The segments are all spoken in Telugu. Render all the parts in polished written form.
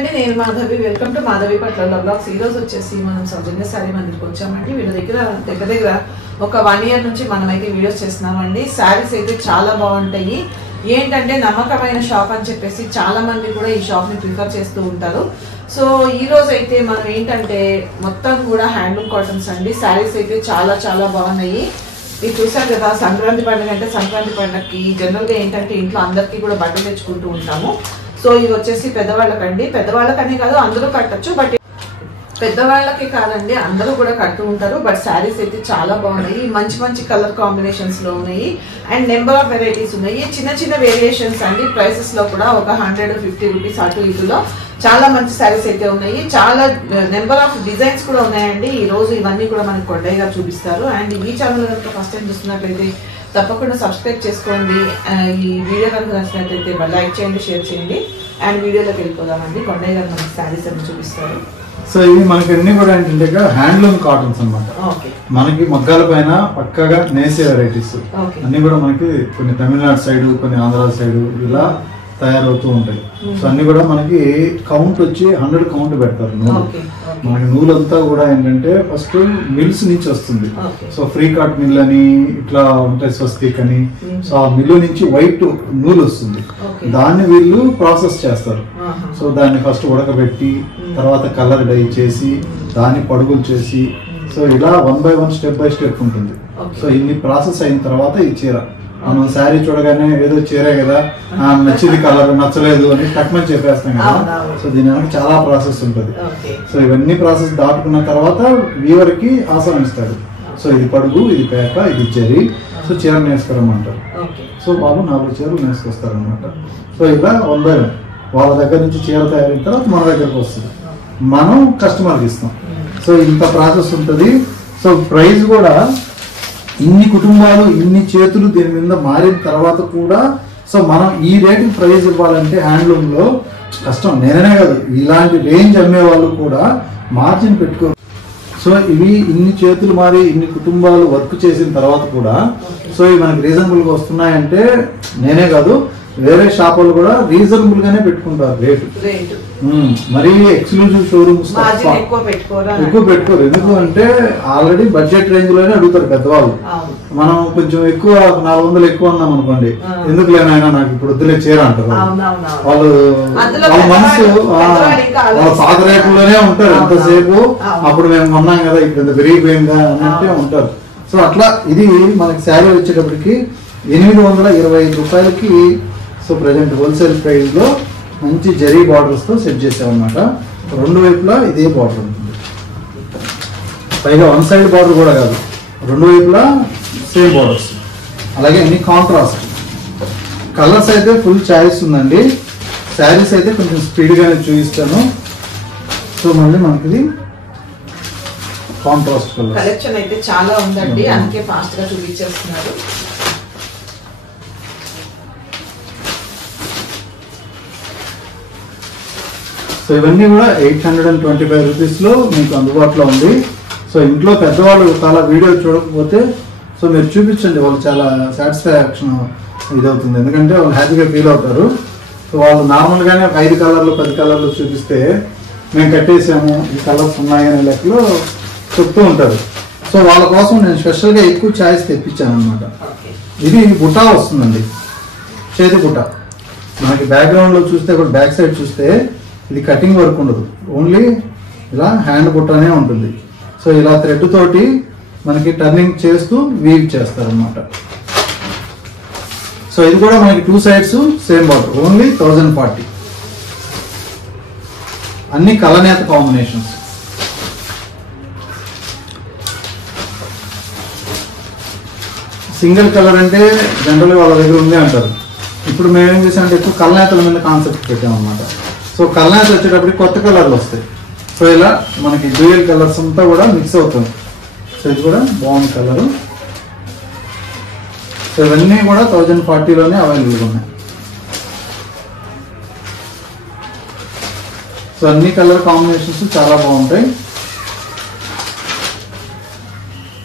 అండి, నేను మాధవి. వెల్కమ్ టు మాధవి పట్ల బ్లాగ్స్. ఈ రోజు వచ్చేసి మనం సౌజన్య శారీ మందికి వచ్చామండి. వీళ్ళ దగ్గర ఒక 1 year నుంచి మనమైతే వీడియోస్ చేస్తున్నామండి. శారీస్ అయితే చాలా బాగుంటాయి. ఏంటంటే నమ్మకమైన షాప్ అని చెప్పేసి చాలా మంది కూడా ఈ షాప్ ని ప్రిఫర్ చేస్తూ ఉంటారు. సో ఈ రోజు అయితే మనం ఏంటంటే మొత్తం కూడా హ్యాండ్లూమ్ కాటన్స్ అండి. శారీస్ అయితే చాలా చాలా బాగున్నాయి. ఇది చూసారు కదా, సంక్రాంతి పండుగ అంటే సంక్రాంతి పండుగకి జనరల్ గా ఏంటంటే ఇంట్లో అందరికీ కూడా బట్టలు తెచ్చుకుంటూ ఉంటాము. సో ఇవి వచ్చేసి పెద్దవాళ్ళకండి. పెద్దవాళ్ళకనే కాదు, అందరూ కట్టచ్చు. బట్ పెద్దవాళ్ళకి కాదండి, అందరూ కూడా కడుతూ ఉంటారు. బట్ శారీస్ అయితే చాలా బాగున్నాయి. మంచి మంచి కలర్ కాంబినేషన్స్ లో ఉన్నాయి అండ్ నెంబర్ ఆఫ్ వెరైటీస్ ఉన్నాయి. చిన్న చిన్న వేరియేషన్స్ అండి. ప్రైసెస్ లో కూడా ఒక 150 రూపీస్ అటు ఇటులో చాలా మంచి శారీస్ అయితే ఉన్నాయి. చాలా నెంబర్ ఆఫ్ డిజైన్స్ కూడా ఉన్నాయండి. ఈ రోజు ఇవన్నీ కూడా మనకి కొండయ్య గారు చూపిస్తారు. అండ్ ఈ ఛానల్ కనుక ఫస్ట్ టైం చూస్తున్నట్లయితే తప్పకుండా సబ్స్క్రైబ్ చేసుకోండి. ఈ వీడియో కనుక నచ్చినట్లయితే లైక్ చేయండి, షేర్ చేయండి. అండ్ వీడియోలోకి వెళ్ళిపోదామండి. కొండయ్య గారు మనకి శారీస్ అని చూపిస్తారు. సో ఇవి మనకి అన్ని కూడా ఏంటంటే హ్యాండ్లూమ్ కాటన్స్ అన్నమాట. మనకి మగ్గాల పైన పక్కగా నేసే వెరైటీస్ అన్ని కూడా మనకి కొన్ని తమిళనాడు సైడ్, కొన్ని ఆంధ్ర సైడ్ ఇలా తయారవుతూ ఉంటాయి. సో అన్ని కూడా మనకి కౌంట్ వచ్చి 100 కౌంట్ పెడతారు. మనకి నూలంతా కూడా ఏంటంటే ఫస్ట్ మిల్స్ నుంచి వస్తుంది. సో ఫ్రీ కాట్ మిల్ అని ఇట్లా ఉంటాయి, స్వస్తిక్ అని. సో ఆ మిల్లు నుంచి వైట్ నూలు వస్తుంది. దాన్ని వీళ్ళు ప్రాసెస్ చేస్తారు. సో దాన్ని ఫస్ట్ ఉడకబెట్టి తర్వాత కలర్ డై చేసి దాన్ని పడుగులు చేసి, సో ఇలా 1 by 1 స్టెప్ బై స్టెప్ ఉంటుంది. సో ఇన్ని ప్రాసెస్ అయిన తర్వాత ఈ చీర మనం శారీ చూడగానే ఏదో చీరే కదా, నచ్చింది కలర్ నచ్చలేదు అని టక్మని చెప్పేస్తాం కదా. సో దీని వెనక చాలా ప్రాసెస్ ఉంటుంది. సో ఇవన్నీ ప్రాసెస్ దాటుకున్న తర్వాత వీవర్ కి ఆసనం ఇస్తాడు. సో ఇది పడుగు, ఇది పేక, ఇది జరి. సో చీర నేర్చుకోరమ్మంటారు. సో వాళ్ళు 4 చీరలు నేర్చుకొస్తారు అనమాట. సో ఇలా 1 by 1 వాళ్ళ దగ్గర నుంచి చీర తయారైన తర్వాత మన దగ్గరకు వస్తుంది, మనం కస్టమర్కి ఇస్తాం. సో ఇంత ప్రాసెస్ ఉంటుంది. సో ప్రైస్ కూడా ఇన్ని కుటుంబాలు, ఇన్ని చేతులు దీని మీద మారిన తర్వాత కూడా సో మనం ఈ రేటు ప్రైస్ ఇవ్వాలంటే హ్యాండ్లూమ్ లో కష్టం. నేనే కాదు, ఇలాంటి రేంజ్ అమ్మే వాళ్ళు కూడా మార్జిన్ పెట్టుకో. సో ఇవి ఇన్ని చేతులు మారి ఇన్ని కుటుంబాలు వర్క్ చేసిన తర్వాత కూడా సో ఇవి మనకి రీజనబుల్ గా వస్తున్నాయంటే నేనే కాదు, వేరే షాపులు కూడా రీజనబుల్ గానే పెట్టుకుంటారు రేటు. మరీ ఎక్స్క్లూజివ్ షోరూమ్స్ ఎక్కువ పెట్టుకోరు. ఎందుకు అంటే ఆల్రెడీ బడ్జెట్ రేంజ్ లోనే అడుగుతారు పెద్దవాళ్ళు. మనం కొంచెం ఎక్కువ 400 ఎక్కువ అన్నాం అనుకోండి, ఎందుకు లేనైనా నాకు ఇప్పుడు వద్దులే చీర అంటారు. వాళ్ళ మనసు వాళ్ళ పాత రేట్లోనే ఉంటారు ఎంతసేపు. అప్పుడు మేము కొన్నాం కదా, ఇప్పుడు ఎంత పెరిగిపోయిందా అన్నట్టే ఉంటారు. సో అట్లా ఇది మనకి శారీ వచ్చేటప్పటికి 825 రూపాయలకి. సో ప్రజెంట్ హోల్సేల్ ప్రైస్ లో మంచి జరీ బార్డర్స్ తో సెట్ చేసామన్నమాట. 2 వైపులా ఇదే బార్డర్ ఉంటుంది. పైగా 1 సైడ్ బార్డర్ కూడా కాదు, 2 వైపులా సేమ్ బార్డర్స్. అలాగే అన్ని కాంట్రాస్ట్ కలర్స్ అయితే ఫుల్ చాయిస్ ఉందండి. శారీస్ అయితే కొంచెం స్పీడ్ గానే చూపిస్తాను. సో మళ్ళీ మనకి కాంట్రాస్ట్ కలెక్షన్ అయితే చాలా ఉందండి, అందుకే ఫాస్ట్ గా చూపించేస్తున్నారు. సో ఇవన్నీ కూడా 825 రూపీస్ లో మీకు అందుబాటులో ఉంది. సో ఇంట్లో పెద్దవాళ్ళు చాలా వీడియో చూడకపోతే సో మీరు చూపించండి, వాళ్ళు చాలా సాటిస్ఫాక్షన్ ఇదవుతుంది. ఎందుకంటే వాళ్ళు హ్యాపీగా ఫీల్ అవుతారు. సో వాళ్ళు నార్మల్గానే 5 కలర్లు 10 కలర్లు చూపిస్తే మేము కట్టేసాము, ఈ కలర్స్ ఉన్నాయి అనే లెక్కలో చెప్తూ ఉంటారు. సో వాళ్ళ కోసం నేను స్పెషల్గా ఎక్కువ ఛాయిస్ తెప్పించాను అనమాట. ఇది బుటా వస్తుందండి, చేతి బుటా. మనకి బ్యాక్గ్రౌండ్లో చూస్తే కూడా బ్యాక్ సైడ్ చూస్తే ఇది కటింగ్ వర్క్ ఉండదు, ఓన్లీ ఇలా హ్యాండ్ బుట్టానే ఉంటుంది. సో ఇలా థ్రెడ్ తోటి మనకి టర్నింగ్ చేస్తూ వీవ్ చేస్తారనమాట. సో ఇది కూడా మనకి 2 sides సేమ్ బార్డర్, ఓన్లీ 1040. అన్ని కలనేత కాంబినేషన్స్. సింగిల్ కలర్ అంటే జనరల్ వాళ్ళ దగ్గర ఉంది అంటారు. ఇప్పుడు మేమేం చేసామంటే ఎక్కువ కలనేతల మీద కాన్సెప్ట్ పెట్టామన్నమాట. సో కలనేత వచ్చేటప్పటికి కొత్త కలర్లు వస్తాయి. సో ఇలా మనకి డ్యూయల్ కలర్స్ అంతా కూడా మిక్స్ అవుతుంది. సో ఇది కూడా బాగుంది కలరు. సో ఇవన్నీ కూడా 1040లోనే అవైలబుల్గా ఉన్నాయి. సో అన్ని కలర్ కాంబినేషన్స్ చాలా బాగుంటాయి.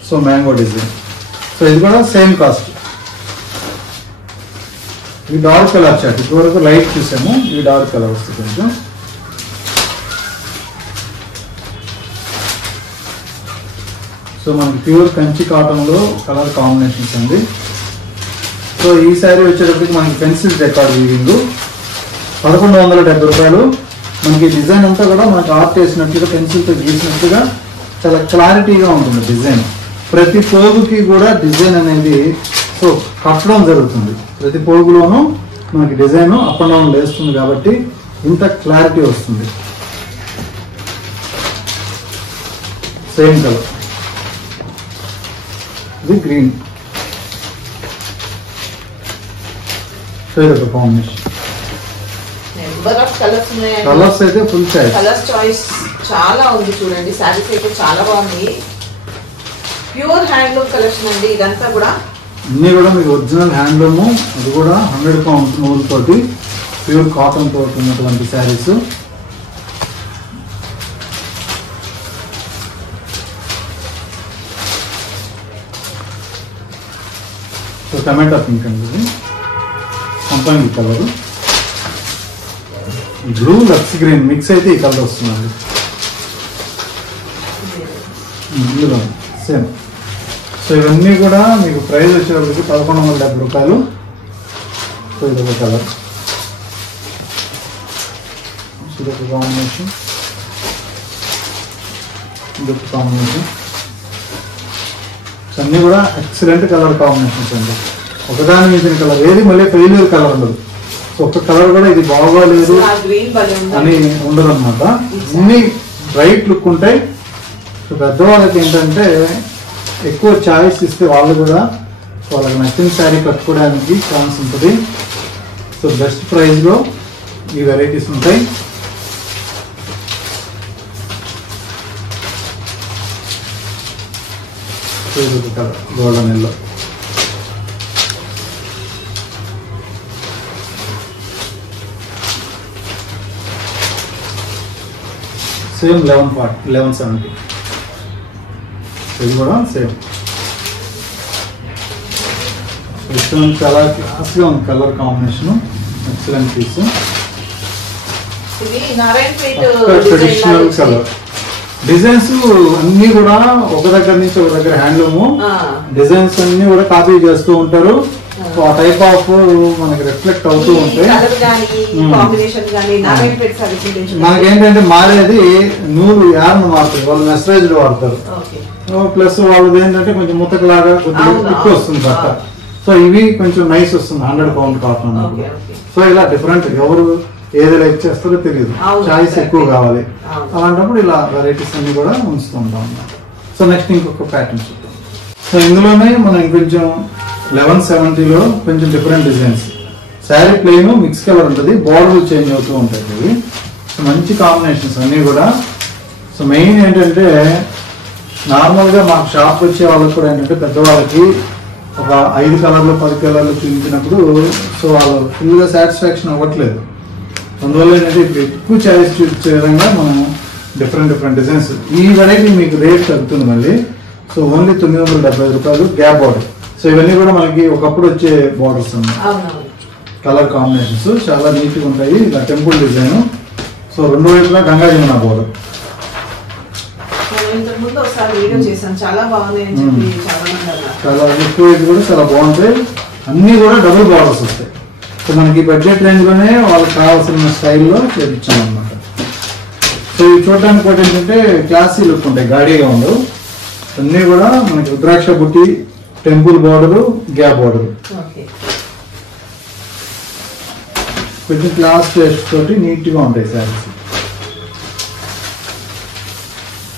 So mango design. సో ఇది కూడా సేమ్ కాస్ట్. ఈ డార్క్ కలర్ చాట్ ఇప్పటివరకు లైట్ చూసాము, ఈ డార్క్ కలర్ వస్తుంది కొంచెం. సో మనకి ప్యూర్ కంచి కాటన్లో కలర్ కాంబినేషన్స్ అండి. సో ఈ శారీ వచ్చేటప్పటికి మనకి పెన్సిల్ డెకార్డ్ వీవింగ్ 1170 రూపాయలు. మనకి డిజైన్ అంతా కూడా మనకి ఆర్ట్ వేసినట్టుగా పెన్సిల్తో గీసినట్టుగా చాలా క్లారిటీగా ఉంటుంది డిజైన్. ప్రతి పోగుకి కూడా డిజైన్ అనేది సో కట్టడం జరుగుతుంది. ప్రతి పోగులోనూ మనకి డిజైన్ అప్ అండ్ డౌన్ వేస్తుంది కాబట్టి ఇంత క్లారిటీ వస్తుంది. సేమ్ కలర్, ఇది గ్రీన్. సో ఇది కాంబినేషన్. కలర్స్ అయితే ఫుల్ చాయిస్, కలర్స్ చాయిస్ చాలా ఉంది చూడండి. శారీస్ అయితే చాలా బాగుంది. ప్యూర్ హ్యాండ్లూమ్ కలెక్షన్ అండి ఇదంతా కూడా. అన్నీ కూడా మీకు ఒరిజినల్ హ్యాండ్లూమ్, అది కూడా 100 కౌంట్ నూలుతోటి ప్యూర్ కాటన్ తోటి ఉన్నటువంటి శారీస్. సో టమాటా పింక్ అండి, కంపనీ కలర్. బ్లూ లక్స్ గ్రీన్ మిక్స్ అయితే ఈ కలర్ వస్తుందండి. ఇందులో సేమ్. సో ఇవన్నీ కూడా మీకు ప్రైస్ వచ్చేటప్పటికి 1170 రూపాయలు. సో ఇదొక కలర్, ఇదొక కాంబినేషన్, ఇదొక కాంబినేషన్. సో అన్నీ కూడా ఎక్సలెంట్ కలర్ కాంబినేషన్స్ అండి. ఒకదాని మీద కలర్ ఏది మళ్ళీ ఫెయిల్యూర్ కలర్ ఉండదు. ఒక్క కలర్ కూడా ఇది బాగోలేదు అని ఉండదు అనమాట. అన్ని బ్రైట్ లుక్ ఉంటాయి. సో పెద్దవాళ్ళకి ఏంటంటే ఎక్కువ చాయిస్ ఇస్తే వాళ్ళు కూడా వాళ్ళకి నచ్చిన శారీ కట్టుకోవడానికి ఛాన్స్ ఉంటుంది. సో బెస్ట్ ప్రైస్లో ఈ వెరైటీస్ ఉంటాయి. సో ఇది కలర్ గోల్డెన్ ఎల్లో. సేమ్ 1170. ఇది కూడా సేమ్. చాలా క్లాస్గా ఉంది colour combination, excellent piece. Traditional colour designs అన్ని కూడా ఒక దగ్గర నుంచి ఒక దగ్గర హ్యాండ్లూమ్ డిజైన్స్ అన్ని కూడా కాపీ చేస్తూ ఉంటారు. ఆ టైప్ ఆఫ్ మనకి రిఫ్లెక్ట్ అవుతూ ఉంటాయి. మనకేంటంటే మారేది నూలు యార్న్ మారుతుంది, వాళ్ళు మెస్టరైజ్డ్ వాడతారు. ప్లస్ వాళ్ళది ఏంటంటే కొంచెం ముతకలాగా కొద్దిగా ఎక్కువ వస్తుంది బట్ట. సో ఇవి కొంచెం నైస్ వస్తుంది 100 కౌంట్ కాటన్. సో ఇలా డిఫరెంట్, ఎవరు ఏది లైక్ చేస్తారో తెలియదు, చాయిస్ ఎక్కువ కావాలి. అలాంటప్పుడు ఇలా వెరైటీస్ అన్ని కూడా ఉంచుతూ ఉంటాం అన్నమాట. సో నెక్స్ట్ ఇంకొక ప్యాటర్న్ చూద్దాం. సో ఇందులోనే మనం ఇంకొంచెం 1170లో కొంచెం different designs. Sari plain mix colour ఉంటుంది, బార్డర్లు చేంజ్ అవుతూ ఉంటాయి. ఇవి మంచి కాంబినేషన్స్ అన్నీ కూడా. సో మెయిన్ ఏంటంటే నార్మల్గా మాకు షాప్ వచ్చే వాళ్ళకి కూడా ఏంటంటే పెద్దవాళ్ళకి ఒక 5 కలర్లు 10 కలర్లు చూపించినప్పుడు సో వాళ్ళు ఫుల్గా సాటిస్ఫాక్షన్ అవ్వట్లేదు. అందువల్ల ఏంటంటే ఇప్పుడు ఎక్కువ చాయిస్ చూపించే విధంగా మనం డిఫరెంట్ డిజైన్స్. ఈ వెరైటీ మీకు రేట్ తగ్గుతుంది మళ్ళీ. సో ఓన్లీ 970 రూపాయలు గ్యాప్ బార్డర్. సో ఇవన్నీ కూడా మనకి ఒకప్పుడు వచ్చే బార్డర్స్ అన్నమాట. కలర్ కాంబినేషన్స్ చాలా నీట్గా ఉంటాయి. ఇలా టెంపుల్ డిజైన్. సో 2 వైపులా గంగా జమున బార్డర్. చాలా ఎక్కువ కూడా చాలా బాగుంటాయి. అన్ని కూడా డబుల్ బార్డర్స్ వస్తాయి. సో మనకి బడ్జెట్ రేంజ్లోనే వాళ్ళకి కావాల్సిన స్టైల్లో చేయించాం అనమాట. సో ఇవి చూడడానికి కూడా ఏంటంటే క్లాసీ లుక్ ఉంటాయి, గాడీగా ఉండవు. అన్నీ కూడా మనకి రుద్రాక్ష బుట్టి, టెంపుల్ బార్డరు, గ్యాప్ బార్డరు, కొంచెం క్లాస్ టేస్ట్ తోటి నీట్గా ఉంటాయి శారీస్.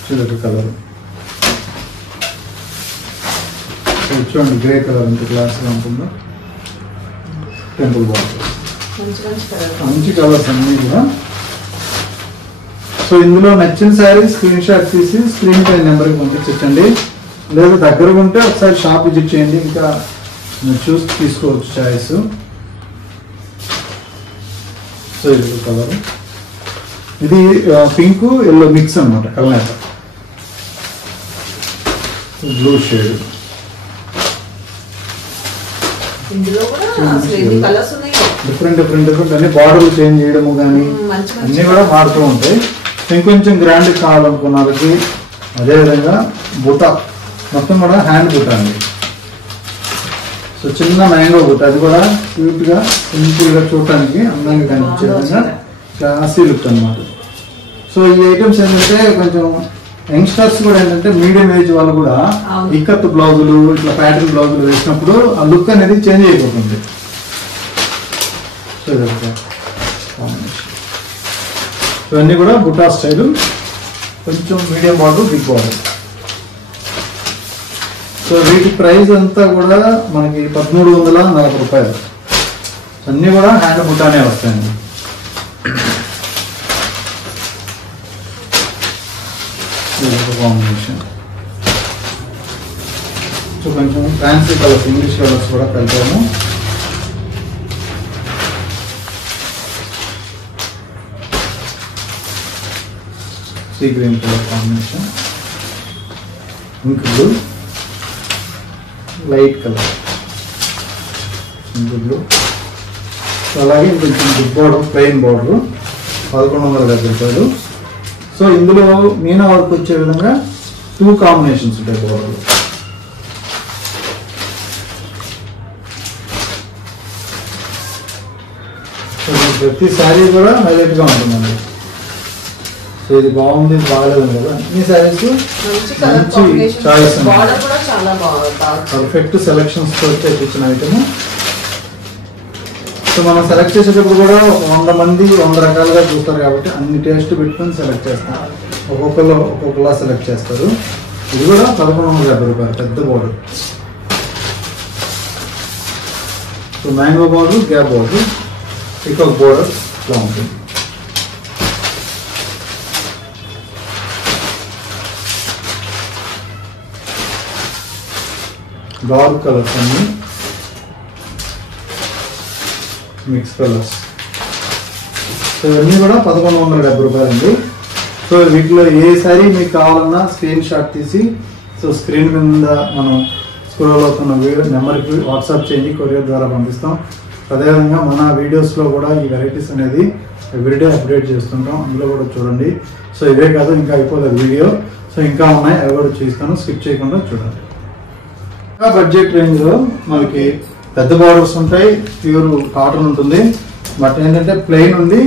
చూడండి కలర్ చూడండి, గ్రే కలర్ ఎంత క్లాస్గా ఉంటుందో. టెంపుల్ బార్డర్ మంచి కలర్స్ అన్నీ కూడా. సో ఇందులో నచ్చిన శారీ స్క్రీన్ షాట్ తీసి స్క్రీన్ పై నెంబర్కి పంపించండి. లేదా దగ్గర ఉంటే ఒకసారి షాప్ విజిట్ చేయండి, ఇంకా చూసి తీసుకోవచ్చు చాయిస్. సో ఇది కలర్, ఇది పింక్ ఎల్లో మిక్స్ అనమాట, కలనేత బ్లూ షేడ్. డిఫరెంట్ అన్ని బార్డర్లు చేంజ్ చేయడము కానీ అన్ని కూడా మారుతూ ఉంటాయి. ఇంకొంచెం గ్రాండ్ కావాలనుకున్న వాళ్ళకి అదేవిధంగా బుట్ట మొత్తం కూడా హ్యాండ్ బుట్ట అండి. సో చిన్న మ్యాంగో బుట్ట, అది కూడా క్యూట్గా సింపుల్గా చూడటానికి అందంగా కనిపించే విధంగా క్లాసీ లుక్ అనమాట. సో ఈ ఐటమ్స్ ఏంటంటే కొంచెం యంగ్స్టర్స్ కూడా ఏంటంటే మీడియం ఏజ్ వాళ్ళు కూడా ఇక్కత్ బ్లౌజులు ఇట్లా ప్యాటర్న్ బ్లౌజులు వేసినప్పుడు ఆ లుక్ అనేది చేంజ్ అయిపోతుంది. సో ఇవన్నీ కూడా బుటా స్టైలు, కొంచెం medium border big border. So వీటి ప్రైస్ అంతా కూడా మనకి 1340 రూపాయలు. అన్నీ కూడా హ్యాండ్ బుటానే వస్తాయండి. కాంబినేషన్ సో కొంచెం ఫ్యాన్సీ కలర్స్, ఇంగ్లీష్ కలర్స్ కూడా కలిపాము. Sea green colour combination, ink blue, light colour ink blue. అలాగే కొంచెం బిగ్ బార్డర్, ప్లెయిన్ బార్డర్ 1150 రూపాయలు. సో ఇందులో మీనా వర్క్ వచ్చే విధంగా 2 కాంబినేషన్స్ ఉంటాయి బార్డర్లో. సో ప్రతి శారీ కూడా హైలైట్గా ఉంటుందండి. సో ఇది బాగుంది, ఇది బాగాలేదు కదా, ఈ శారీస్ మంచి చాయిస్, పర్ఫెక్ట్ సెలెక్షన్స్ తో తెప్పించిన ఐటమ్. సో మనం సెలెక్ట్ చేసేటప్పుడు కూడా 100 మంది 100 రకాలుగా చూస్తారు కాబట్టి అన్ని టేస్ట్ పెట్టుకొని సెలెక్ట్ చేస్తాం. ఒక్కొక్కలా సెలెక్ట్ చేస్తారు. ఇది కూడా 1150 రూపాయలు, పెద్ద border. So mango border, gap border, peacock border ఇట్లా ఉంటుంది. డార్క్ కలర్స్ అన్ని మిక్స్ కలర్స్. సో ఇవన్నీ కూడా 1170 రూపాయలు అండి. సో వీటిలో ఏ సారీ మీకు కావాలన్నా స్క్రీన్ షాట్ తీసి సో స్క్రీన్ మీద మనం స్క్రోల్ అవుతున్న నెంబర్కి వాట్సాప్ చేయండి, కొరియర్ ద్వారా పంపిస్తాం. అదేవిధంగా మన వీడియోస్లో కూడా ఈ వెరైటీస్ అనేది ఎవ్రీడే అప్డేట్ చేస్తుంటాం, అందులో కూడా చూడండి. సో ఇవే కాదు, ఇంకా అయిపోలేదు వీడియో. సో ఇంకా ఉన్నాయి, అవి కూడా చూస్తాను, స్కిప్ చేయకుండా చూడండి. ఇంకా బడ్జెట్ రేంజ్లో మనకి పెద్ద బార్డర్స్ ఉంటాయి, ప్యూర్ కాటన్ ఉంటుంది. బట్ ఏంటంటే ప్లెయిన్ ఉండి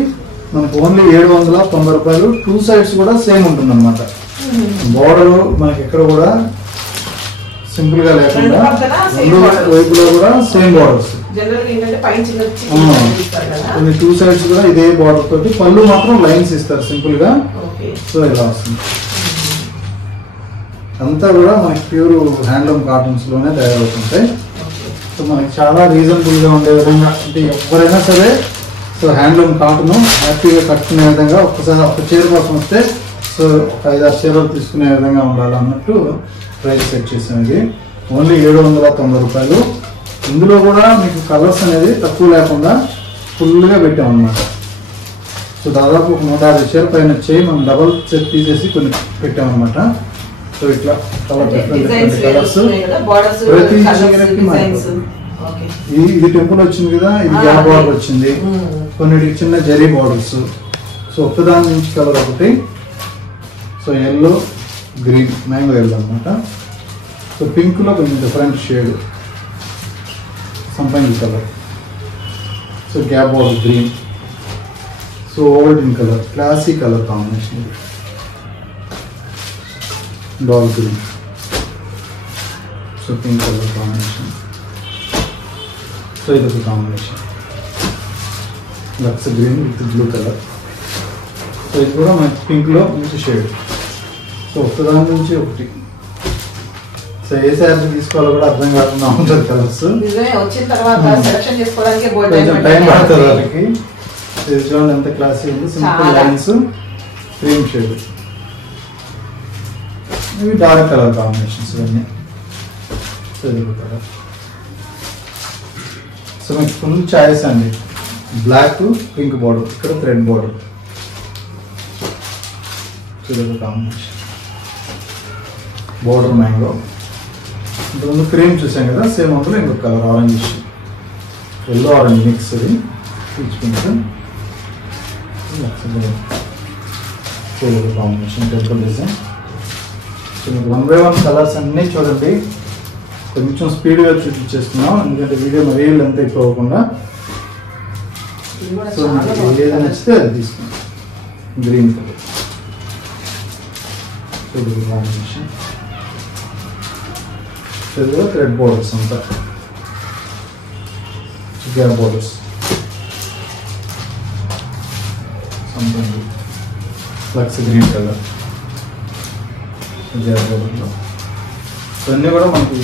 మనకు ఓన్లీ 790 రూపాయలు. 2 సైడ్స్ కూడా సేమ్ ఉంటుంది అనమాట. బార్డర్ మనకి ఎక్కడ కూడా సింపుల్ గా లేకుండా 2 వైపులో కూడా సేమ్ బార్డర్స్. కొన్ని 2 సైడ్స్ కూడా ఇదే బార్డర్ తోటి, పళ్ళు మాత్రం లైన్స్ ఇస్తారు సింపుల్ గా. సో ఇలా వస్తుంది. అంతా కూడా మనకి ప్యూర్ హ్యాండ్లూమ్ కాటన్స్ లోనే తయారవుతుంటాయి. సో మనకి చాలా రీజనబుల్ గా ఉండే విధంగా, అంటే ఎవరైనా సరే సో హ్యాండ్లూమ్ కాటన్ హ్యాపీగా కట్టుకునే విధంగా, ఒక్కసారి ఒక చీర కోసం వస్తే సో 5-6 చీరలు తీసుకునే విధంగా ఉండాలి అన్నట్టు ప్రైస్ సెట్ చేసాం. ఇది ఓన్లీ 790 రూపాయలు. ఇందులో కూడా మీకు కలర్స్ అనేది తక్కువ లేకుండా ఫుల్గా పెట్టాం అన్నమాట. సో దాదాపు 150 చీర పైన వచ్చాయి. మనం డబల్ సెట్ తీసేసి కొన్ని పెట్టామన్నమాట. సో ఇట్లా చాలా డిఫరెంట్ కలర్స్ ప్రతి చీరకి. ఇది టెంపుల్ వచ్చింది కదా, ఇది గ్యాప్ బార్డర్ వచ్చింది, కొన్నిటికి చిన్న జరీ బార్డర్స్. సో ఒక్కదాని నుంచి కలర్ ఒకటి. So yellow, green, mango yellow అనమాట. సో పింక్ లో కొంచెం డిఫరెంట్ షేడ్, సంపంగి colour. So gap border green. So old colour, classy colour combination. Dark green. So pink colour combination. So ఇది ఒక కాంబినేషన్, లక్స్ green with blue colour. So ఇది కూడా మనకి పింక్లో మంచి షేడ్. సో ఒకదాని నుంచి ఒకటి. సో ఏ శారీ తీసుకోవాలో కూడా అర్థం కాకుండా ఉంటుంది కలర్స్. కొంచెం టైం పడుతుంది వాళ్ళకి. చూడండి ఎంత క్లాసీ ఉంది, సింపుల్ లైన్స్, క్రీమ్ షేడ్. ఇవి డార్క్ కలర్ కాంబినేషన్స్ ఇవన్నీ. సో ఇది ఒక కలర్. సో మీకు ఫుల్ చాయిస్ అండి. బ్లాక్, పింక్ బార్డర్, ఇక్కడ థ్రెడ్ బార్డర్. సో ఇది ఒక కాంబినేషన్. Border mango. ఇంతకుముందు క్రీమ్ చూసాం కదా, సేమ్ అందులో ఇంకొక colour orange, yellow orange mix. ఇది పీచ్ పింక్. సో ఇది ఒక combination, temple design. One by one colours అన్నీ చూడండి. కొంచెం స్పీడ్గా చూపించేస్తున్నాం ఎందుకంటే వీడియో మరీ లెంత్ ఎక్కువ అవ్వకుండా. సో మీకు ఏదైనా నచ్చితే అది తీసుకుంటాం. గ్రీన్ కలర్ కాంబినేషన్, తెలుగులో థ్రెడ్ బోర్డర్స్ అంతా, gap borders, flux green colour gap బోర్డర్లో. ఇవన్నీ కూడా మనకి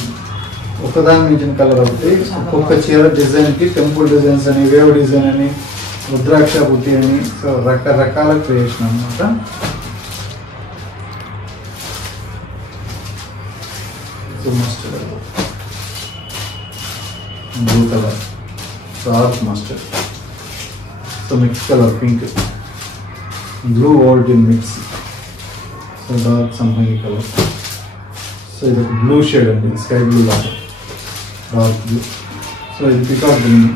ఒకదాని మించిన కలర్ ఒకటి. ఒక్కొక్క చీర డిజైన్కి టెంపుల్ డిజైన్స్ అని, వేవ్ డిజైన్ అని, రుద్రాక్ష బుట్టి అని, సో రకరకాల క్రియేషన్ అనమాట. Mustard, blue colour, dark mustard, so mix colour pink, blue old in mix, so dark something colour. So ఇది బ్లూ షేడ్ అండి, స్కై బ్లూ లాగా డార్క్ బ్లూ. సో ఇది పికాక్ గ్రీన్,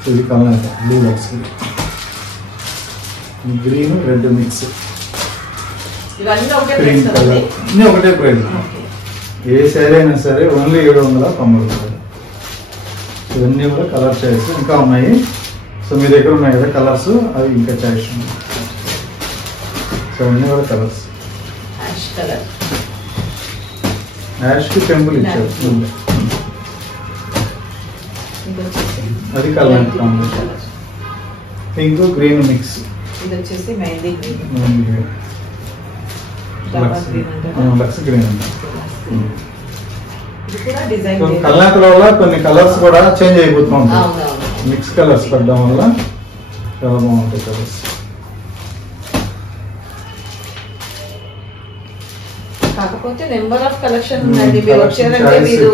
సో ఇది కలర్ బ్లూ లక్స్, green red mix, green colour అన్నీ ఒకటే ప్రైస్. ఏ శారీ అయినా సరే ఓన్లీ 790 రూపాయలు. ఇవన్నీ కూడా కలర్ చాయిస్ ఇంకా ఉన్నాయి. సో మీ దగ్గర ఉన్నాయి కదా కలర్స్, అవి ఇంకా చాయిస్ ఉన్నాయి. సో అన్నీ కూడా కలర్స్. యాష్కి టెంపుల్ ఇచ్చారు, అది colour combination. Pink green mix, లక్స్ గ్రీన్ అండి. కల్నాకల వల్ల కొన్ని కలర్స్ కూడా చేంజ్ అయిపోతూ ఉంటాయి. మిక్స్ కలర్స్ పడడం వల్ల చాలా బాగుంటాయి కలర్స్. కాకపోతే నెంబర్ ఆఫ్ కలెక్షన్ ఉందండి. మీరు వచ్చారంటే మీరు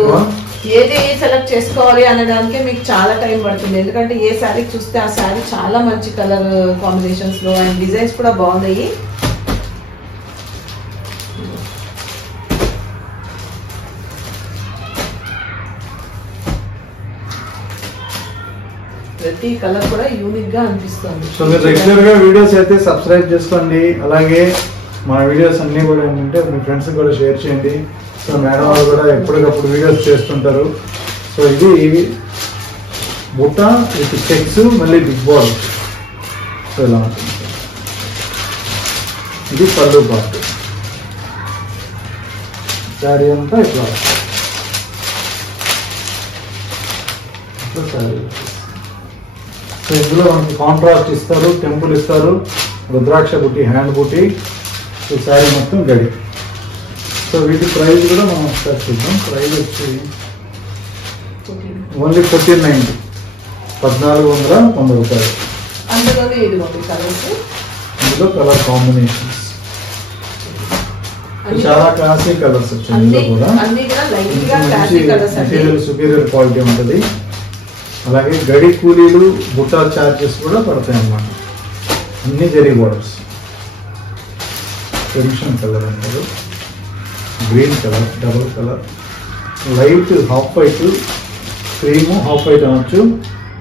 ఏది సెలెక్ట్ చేసుకోవాలి అనడానికి మీకు చాలా టైం పడుతుంది. ఎందుకంటే ఏ శారీ చూస్తే ఆ శారీ చాలా మంచి కలర్ కాంబినేషన్స్ లో అండ్ డిజైన్స్ కూడా బాగున్నాయి. ప్రతి కలర్ కూడా యూనిక్ గా అనిపిస్తుంది. సో మీరు రెగ్యులర్ గా వీడియోస్ అయితే సబ్స్క్రైబ్ చేసుకోండి. అలాగే మన వీడియోస్ అన్ని కూడా ఏంటంటే మీ ఫ్రెండ్స్ కూడా షేర్ చేయండి. సో మేడం వాళ్ళు కూడా ఎప్పటికప్పుడు వీడియోస్ చేస్తుంటారు. సో ఇది బుట్ట విత్ చెక్స్, మళ్ళీ బిగ్ బాల్. సో ఇలా ఉంటుంది. ఇది పళ్ళు పార్ట్, శారీ అంతా ఇట్లా శారీ. సో ఇందులో మనకి కాంట్రాస్ట్ ఇస్తారు, టెంపుల్ ఇస్తారు, రుద్రాక్ష బుట్టి, హ్యాండ్ బుట్టి. సో శారీ మొత్తం గడి. సో వీటి ప్రైస్ కూడా మనం ఒకసారి చూద్దాం. ప్రైస్ వచ్చి ఓన్లీ 1490, 1490 రూపాయలు. ఇందులో కలర్ కాంబినేషన్స్ చాలా క్లాసీ కలర్స్ వచ్చాయి. ఇందులో కూడా మెటీరియల్ సుపీరియర్ క్వాలిటీ ఉంటుంది. అలాగే గడి కూలీలు, బుట్టా చార్జెస్ కూడా పడతాయి అన్నమాట. అన్ని జరీ బోర్డర్స్. ట్రెడిషనల్ కలర్ అంటారు, green colour, double colour, light half white, cream half white అనొచ్చు.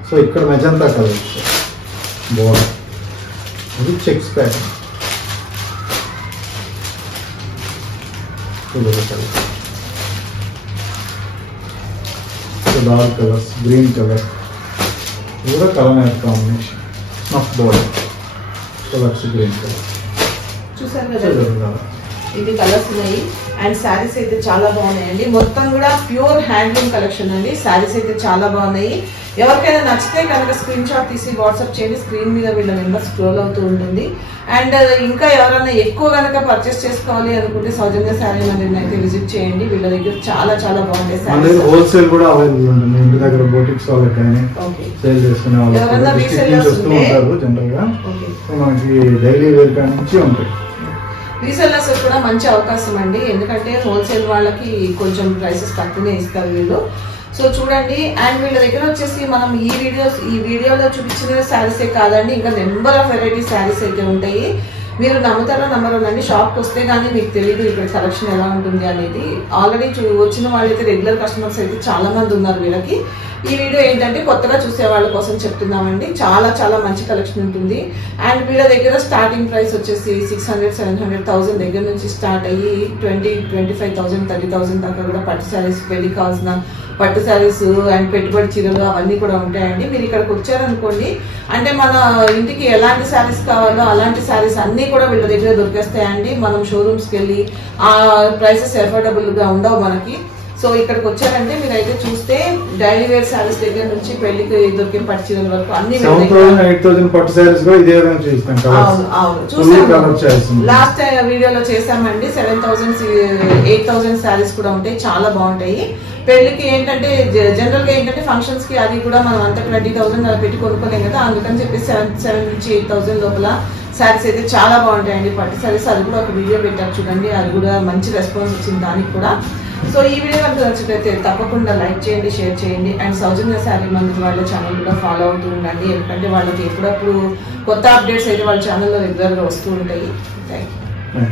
సో ఇక్కడ మెజంతా కలర్ ఇచ్చారు బోర్డర్. ఇది checks pattern. Dark colours, green colour, ఇది కూడా colour combination. Snuff border, colours green colour. చూసారు కదా, ఇది కలర్స్ ఉన్నాయి. అండ్ శారీస్ అయితే చాలా బాగున్నాయండి. మొత్తం కూడా ప్యూర్ హ్యాండ్లూమ్ కలెక్షన్ అండి. శారీస్ అయితే చాలా బాగున్నాయి. ఎవరికైనా నచ్చితే కనుక స్క్రీన్ షాట్ తీసి వాట్సాప్ చేయండి. స్క్రీన్ మీద వీళ్ళ నెంబర్ స్క్రోల్ అవుతూ ఉంటుంది. అండ్ ఇంకా ఎవరైనా ఎక్కువ కనుక పర్చేస్ చేసుకోవాలి అనుకుంటే సౌజన్య శారీ మందిని అయితే విజిట్ చేయండి. వీళ్ళ దగ్గర చాలా చాలా బాగుంటాయి శారీస్. హోల్సేల్ కూడా అవైలబుల్ ఉంటుంది. ఇంటి దగ్గర బోటిక్స్ వాళ్ళకి కానీ సేల్ చేసుకునే వాళ్ళకి జనరల్ గా మనకి డైలీ వేర్ కానీ నుంచి ఉంటాయి. రీసెల్లర్స్ కూడా మంచి అవకాశం అండి. ఎందుకంటే హోల్సేల్ వాళ్ళకి కొంచెం ప్రైసెస్ తక్కువనే ఇస్తారు వీళ్ళు. సో చూడండి. అండ్ వీళ్ళ దగ్గర వచ్చేసి మనం ఈ వీడియోలో చూపించిన శారీసే కాదండి, ఇంకా నెంబర్ ఆఫ్ వెరైటీ శారీస్ అయితే ఉంటాయి. మీరు నమ్ముతారో నమ్మరోనండి, షాప్కి వస్తే కానీ మీకు తెలియదు ఇక్కడ కలెక్షన్ ఎలా ఉంటుంది అనేది. ఆల్రెడీ వచ్చిన వాళ్ళైతే రెగ్యులర్ కస్టమర్స్ అయితే చాలా మంది ఉన్నారు వీళ్ళకి. ఈ వీడియో ఏంటంటే కొత్తగా చూసే వాళ్ళ కోసం చెప్తున్నామండి. చాలా చాలా మంచి కలెక్షన్ ఉంటుంది. అండ్ వీళ్ళ దగ్గర స్టార్టింగ్ ప్రైస్ వచ్చేసి 600, 700, 1000 దగ్గర నుంచి స్టార్ట్ అయ్యి 20, 25,000, 30,000 దాకా కూడా పట్టు శారీస్, పెళ్లి కావాల్సిన పట్టు శారీస్ అండ్ పెట్టుబడి చీరలు అవన్నీ కూడా ఉంటాయండి. మీరు ఇక్కడికి వచ్చారనుకోండి, అంటే మన ఇంటికి ఎలాంటి శారీస్ కావాలో అలాంటి శారీస్ అన్ని కూడా వీళ్ళ దగ్గర దొరికేస్తాయండి. మనం షోరూమ్స్కి వెళ్ళి ఆ ప్రైసెస్ అఫోర్డబుల్ గా ఉండవు మనకి. సో ఇక్కడికి వచ్చారంటే మీరైతే చూస్తే డైలీ వేర్ శారీస్ దగ్గర నుంచి పెళ్లికి దొరికే పట్టు చీరల వరకు అన్ని పట్టు శారీస్ కూడా ఇదే చూసాము. లాస్ట్ వీడియోలో చేసామండి. 7,000, 8,000 శారీస్ కూడా ఉంటాయి, చాలా బాగుంటాయి. పెళ్లికి ఏంటంటే జనరల్ గా ఏంటంటే ఫంక్షన్స్ కి అది కూడా మనం అంత 20,000 అలా పెట్టి కొనుక్కోలేం కదా, అందుకని చెప్పి 7 నుంచి 8,000 లోపల శారీస్ అయితే చాలా బాగుంటాయండి పట్టు శారీస్. అది కూడా ఒక వీడియో పెట్టారు చూడండి, అది కూడా మంచి రెస్పాన్స్ వచ్చింది దానికి కూడా. సో ఈ వీడియో కనుక నచ్చినట్లయితే తప్పకుండా లైక్ చేయండి, షేర్ చేయండి. అండ్ సౌజన్య శారీ మందిర్ వాళ్ళ ఛానల్ కూడా ఫాలో అవుతూ ఉండండి, ఎందుకంటే వాళ్ళకి ఎప్పుడప్పుడు కొత్త అప్డేట్స్ అయితే వాళ్ళ ఛానల్లో రెగ్యులర్గా వస్తూ ఉంటాయి. Thank you.